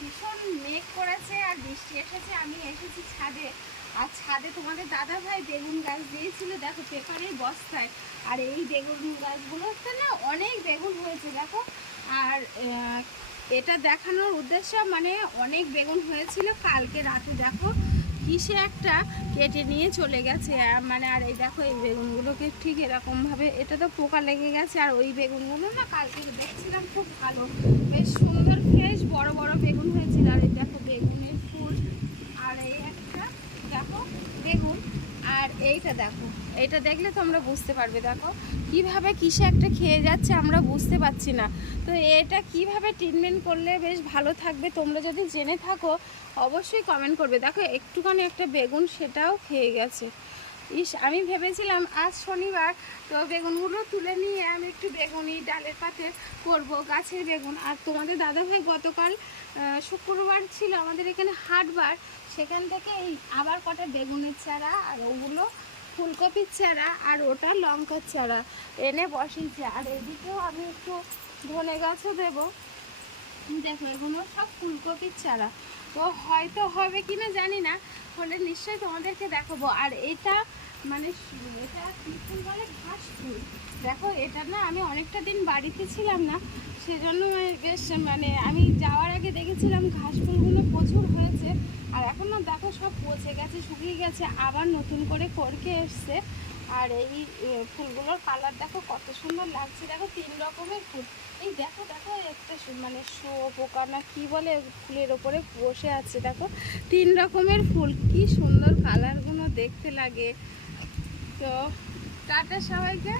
ভীষণ মেঘ করেছে আর বৃষ্টি এসেছে। আমি এসেছি ছাদে, আর ছাদে তোমাদের দাদা ভাই বেগুন গাছ দিয়েছিল দেখো পেপারের বস্তায়। আর এই বেগুন গাছগুলোতে না অনেক বেগুন হয়েছে দেখো। আর এটা দেখানোর উদ্দেশ্য মানে অনেক বেগুন হয়েছিল, কালকে রাতে দেখো কিসে একটা কেটে নিয়ে চলে গেছে। মানে আর এই দেখো এই বেগুনগুলোকে ঠিক এরকমভাবে, এটা তো পোকা লেগে গেছে। আর ওই বেগুনগুলো না কালকে দেখছিলাম খুব ভালো, বেশ সুন্দর ফ্রেশ বড় বড় বেগুন হয়েছিল। আর এই দেখো বেগুনের ফুল, আর এই একটা দেখো বেগুন, আর এইটা দেখো, এইটা দেখলে তোমরা বুঝতে পারবে দেখো কিভাবে কিসে একটা খেয়ে যাচ্ছে, আমরা বুঝতে পারছি না। তো এটা কিভাবে ট্রিটমেন্ট করলে বেশ ভালো থাকবে, তোমরা যদি জেনে থাকো অবশ্যই কমেন্ট করবে। দেখো একটুখানি একটা বেগুন সেটাও খেয়ে গেছে। ইস, আমি ভেবেছিলাম আজ শনিবার, তো বেগুনগুলো তুলে নিয়ে আমি একটু বেগুনি ডালের পাতে করব, গাছের বেগুন। আর তোমাদের দাদাভাই গতকাল শুক্রবার ছিল আমাদের এখানে হাটবার, সেখান থেকে এই আবার কটা বেগুনের চারা, আর ওগুলো ফুলকপির চারা, আর ওটা লঙ্কার চারা এনে বসিয়েছে। আর এদিকেও আমি একটু ধনে গাছও দেবো। দেখো এগুলো সব ফুলকপির চারা, তো হয়তো হবে কি না জানি না, হলে নিশ্চয়ই তোমাদেরকে দেখাবো। আর এটা মানে এটা কী ফুল বলে, ঘাস ফুল। দেখো এটা না আমি অনেকটা দিন বাড়িতে ছিলাম না, সেজন্য বেশ মানে আমি যাওয়ার আগে দেখেছিলাম ঘাস ফুলগুলো প্রচুর হয়েছে। আর এখন না দেখো সব পচে গেছে, শুকিয়ে গেছে, আবার নতুন করে করকে এসছে। আর এই ফুলগুলোর কালার দেখো কত সুন্দর লাগছে। দেখো 3 রকমের ফুল। এই দেখো দেখো একটা মানে পোকা না কি বলে ফুলের ওপরে বসে আছে দেখো, 3 রকমের ফুল, কি সুন্দর কালারগুলো দেখতে লাগে। তো টাটা সবাইকে।